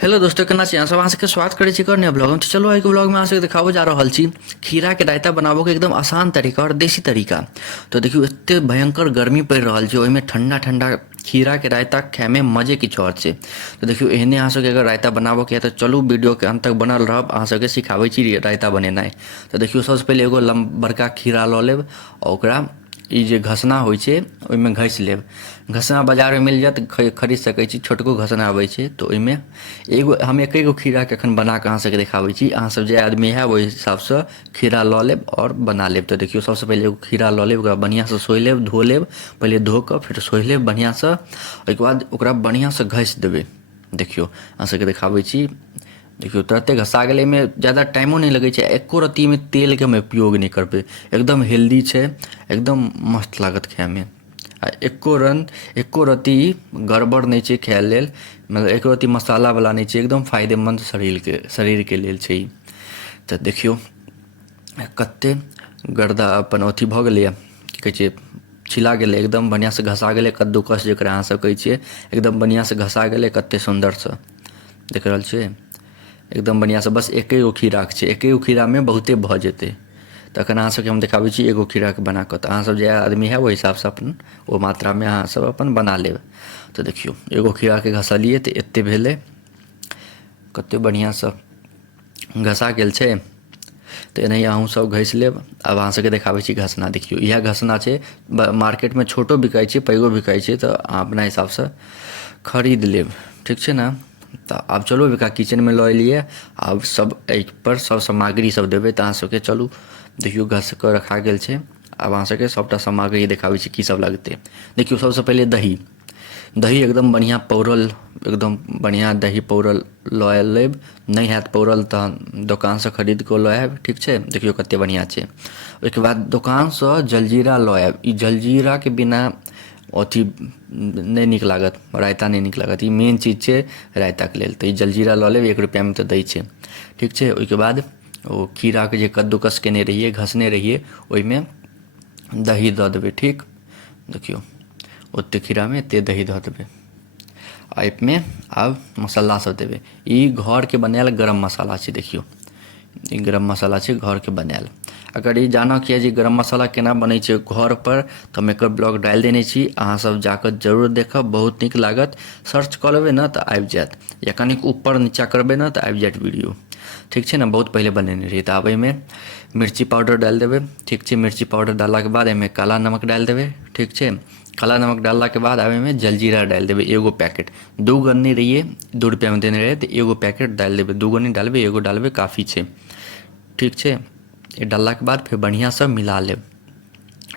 Hello दोस्तों, केना छी अहाँ सब? अहाँ सबके स्वागत करै छी करने ब्लॉग में। तो चलो आइ के ब्लॉग में अहाँ सबके देखाबो जा रहल छी खीरा के रायता बनाबो के एकदम आसान तरीका और देसी तरीका। तो देखियो एते भयंकर गर्मी पड़ि रहल छै, ओहिमे ठंडा ठंडा खीरा के रायता खाय में मजे किछु और छै। तो देखियो एहने अहाँ सबके अगर रायता बनाबो के है तो चलू वीडियो के अंत तक बनल रहब, अहाँ सबके सिखाबै छी रायता बनेनाइ। तो देखियो सबसे पहिले एगो बड़का खीरा लऽ लेब और ओकरा ई जे घसना होइ छै ओहिमे घसि लेब। घसना बाजारमे मिल जायत, खरीद सकै छी, छोटको घसना अबै छै। तो ओहिमे एगो हम एकेगो खीराके एखन बना कऽ अहाँ सबके देखाबै छी। अहाँसब जे आदमी है ओहि हिसाबसँ खीरा लऽ लेब आओर बना लेब। तऽ देखियौ सबसँ पहिले एगो खीरा लऽ लेब, ओकरा बढ़िआँसँ सोहि लेब, धो लेब, पहिले धो कऽ फेर सोहि लेब बढ़िआँसँ। ओहिके बाद ओकरा बढ़िआँसँ घसि देबै। देखियौ अहाँ सबके देखाबै छी। देखियो तुरते घसा गेलै, एहिमे ज़्यादा टाइमो नहीं लगै छै। एको रत्ती में तेल के हम उपयोग नहीं करबै, एकदम हेल्दी छै, एकदम मस्त लागत खायमे। आ एको रत्ती गड़बड़ नहीं छै खाय लेल, मतलब एको रत्ती मसालावला नहीं छै, एकदम फायदेमंद शरीरके लेल छै ई। तऽ देखियौ कते गर्दा अपन अथी भऽ गेलैए, की कहै छै, छिला गेलै, एकदम बढ़िआँसँ घसा गेलै, कद्दूकस जकरा अहाँसब कहै छियै, एकदम बढ़िआँसँ घसा गेलै कतेक सुन्दरसँ। देख रहल छियै एकदम बढ़िआँसँ। बस एकेगो खीराके छै, एकेगो खीरामे बहुते भऽ जेतै। तखन अहाँ सबके हम देखाबै छी एगो खीराके बना कऽ। तऽ अहाँसब जे आदमी है ओहि हिसाबसँ अपन ओ मात्रामे अहाँसब अपन बना लेब। तऽ देखियौ एगो खीराके घसलियै तऽ एतेक भेलै, कतेक बढ़िआँसँ घसा गेल छै। तऽ एनाहिए अहूँसब घसि लेब। आब अहाँ सबके देखाबै छी घसना। देखियौ इएह घसना छै, मार्केटमे छोटो बिकाइ छै, पैघो बिकाइ छै, तऽ अहाँ अपना हिसाबसँ खरीद लेब, ठीक छै ने। तऽ आब चलू एकरा किचनमे लऽ एलियै। आब सब एहिपर सब सामग्री सब देबै। तऽ अहाँ सबके चलू देखियौ घसि कऽ रखा गेल छै। आब अहाँ सबके सबटा सामग्री देखाबै छी की सब लगतै। देखियौ सबसँ पहिले दही एकदम बढ़िआँ पौरल, एकदम बढ़िआँ दही पौरल लऽ लेब। नहीं हैत पौरल तऽ दोकानसँ खरीद कऽ लऽ आयब, ठीक छै। देखियौ कतेक बढ़िआँ छै। ओहिके बाद दोकानसँ जलजीरा लऽ आयब। ई जलजीराके बिना अथी नहीं नीक लागत, रायता नहीं नीक लागत। ई मेन चीज छै रायताके लेल। तऽ ई जलजीरा लऽ लेब, 1 रुपैआमे तऽ दै छै, ठीक छै। ओहिके बाद ओ खीराके जे कद्दूकस केने रहिए, घसने रहिए, ओहिमे दही दऽ देबै, ठीक। देखियौ ओतेक खीरामे एतेक दही दऽ देबै। आ एहिमे आब मसालासब देबै। ई घरके बनायल गरम मसाला छै। देखियौ ई गरम मसाला छै घरके बनायल। अगर ई जानऽके यऽ जे गरम मसाला केना बनै छै घरपर, तऽ हम एकर ब्लॉग डालि देने छी, अहाँसब जाकऽ जरूर देखब, बहुत नीक लागत। सर्च कऽ लेबै ने तऽ आबि जायत, या कनिक ऊपर नीचाँ करबै ने तऽ आबि जायत वीडियो, ठीक छै ने। बहुत पहिले बनेने रहिए। तऽ आब एहिमे मिर्ची पाउडर डालि देबै, ठीक छै। मिर्ची पाउडर डाललाके बाद एहिमे काला नमक डालि देबै, ठीक छै। काला नमक डाललाके बाद आब एहिमे जलजीरा डालि देबै, एगो पैकेट। 2 गन्ने रहिए, 2 रुपैआमे देने रहिए, तऽ एगो पैकेट डालि देबै। 2 गो नहीं डालबै, एगो डालबै काफ़ी छै, ठीक छै। ई डाललाके बाद फेर बढ़िआँसँ मिला लेब,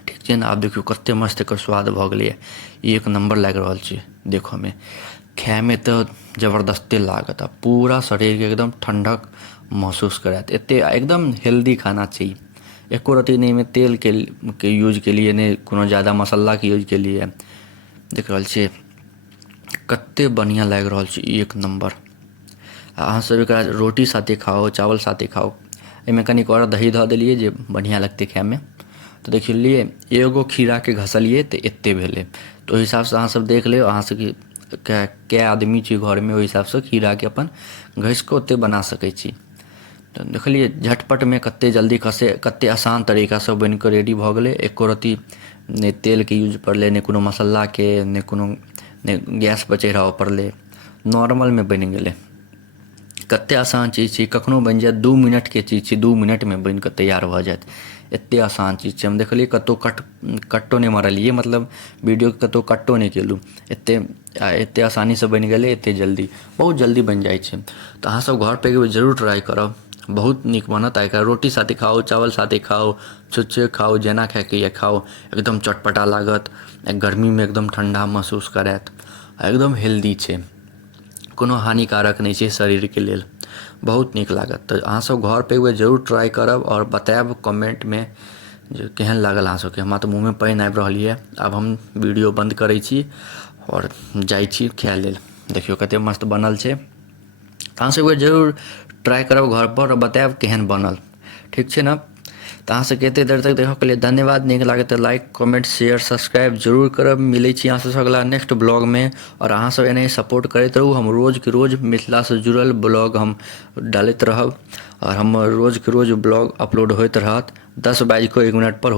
ठीक छै ने। आब देखियौ कतेक मस्त एकर स्वाद भऽ गेलैए, एक नम्बर लागि रहल छै देखऽमे। खायमे तऽ जबरदस्ते लागत आ पूरा शरीरके एकदम ठण्डक महसूस करायत। एतेक एकदम हेल्दी खाना छै ई। एको रत्ती नहीं एहिमे तेलके यूज केलिए, नहीं कोनो ज़्यादा मसालाके यूज केलिए। देख रहल छियै कतेक बढ़िआँ लागि रहल छै, एक नम्बर। आ अहाँसब एकरा रोटी साथे खाओ, चावल साथे खाओ। एहिमे कनिक और दही दऽ देलिए जे बढ़िआँ लगतै खायमे। तऽ देखलिए एगो खीराके घसलिए तऽ एतेक भेलै। तऽ ओहि हिसाबसँ अहाँसब देख लेब अहाँ सबके कए आदमी छै घरमे, ओहि हिसाबसँ खीराके अपन घसि कऽ ओतेक बना सकै छी। तऽ देखलिए झटपटमे कतेक जल्दी कतेक आसान तरीकासँ बनि कऽ रेडी भऽ गेलै। एको रत्ती नहीं तेलके यूज पड़लै, नहीं कोनो मसालाके, नहीं गैसपर चढ़ाबऽ पड़लै, नॉर्मलमे बनि गेलै। कतेक आसान चीज छै, कखनो बनि जायत। 2 मिनटके चीज छै, 2 मिनटमे बनि कऽ तैयार भऽ जायत। एतेक आसान चीज छै। हम देखलिए कतहु कट्टो नहीं मारलिए, मतलब वीडियोके कतहु कट्टो नहीं केलहुँ। एतेक आसानीसँ बनि गेलै, एतेक जल्दी, बहुत जल्दी बनि जाइ छै। तऽ अहाँसब घरपर एक बेर जरूर ट्राइ करब, बहुत नीक बनत। आ एकरा रोटी साथे खाओ, चावल साथे खाओ, छुच्छे खाओ, जेना खायके यऽ खाओ, एकदम चटपटा लागत। गर्मीमे एकदम ठण्डा महसूस करायत आ एकदम हेल्दी छै, कोनो हानिकारक नहीं छै शरीरके लेल, बहुत नीक लागत। तऽ अहाँसब घरपर एक बेर जरूर ट्राइ करब आओर बतायब कमेंटमे जे केहन लागल अहाँ सबके। हमरा तऽ मुँहमे पानि आबि रहल यऽ। आब हम वीडियो बन्द करै छी आओर जाइ छी खाय लेल। देखियौ कतेक मस्त बनल छै। अहाँसब एक बेर जरूर ट्राइ करब घरपर और बतायब केहन बनल, ठीक छै ने। तो अहाँ सबके एते देर तक देखो के लिए धन्यवाद। नीक लागे तो लाइक कमेंट शेयर सब्सक्राइब जरूर करब। मिलै छी अहाँ सबसँ अगला नेक्स्ट ब्लॉग में। और अहाँ सब एनाही सपोर्ट करैत रहू। हम रोज के रोज मिथिला से जुड़ल ब्लॉग हम डालैत रहब और हम रोज के रोज ब्लॉग अपलोड होइत रहत 10:01 पर।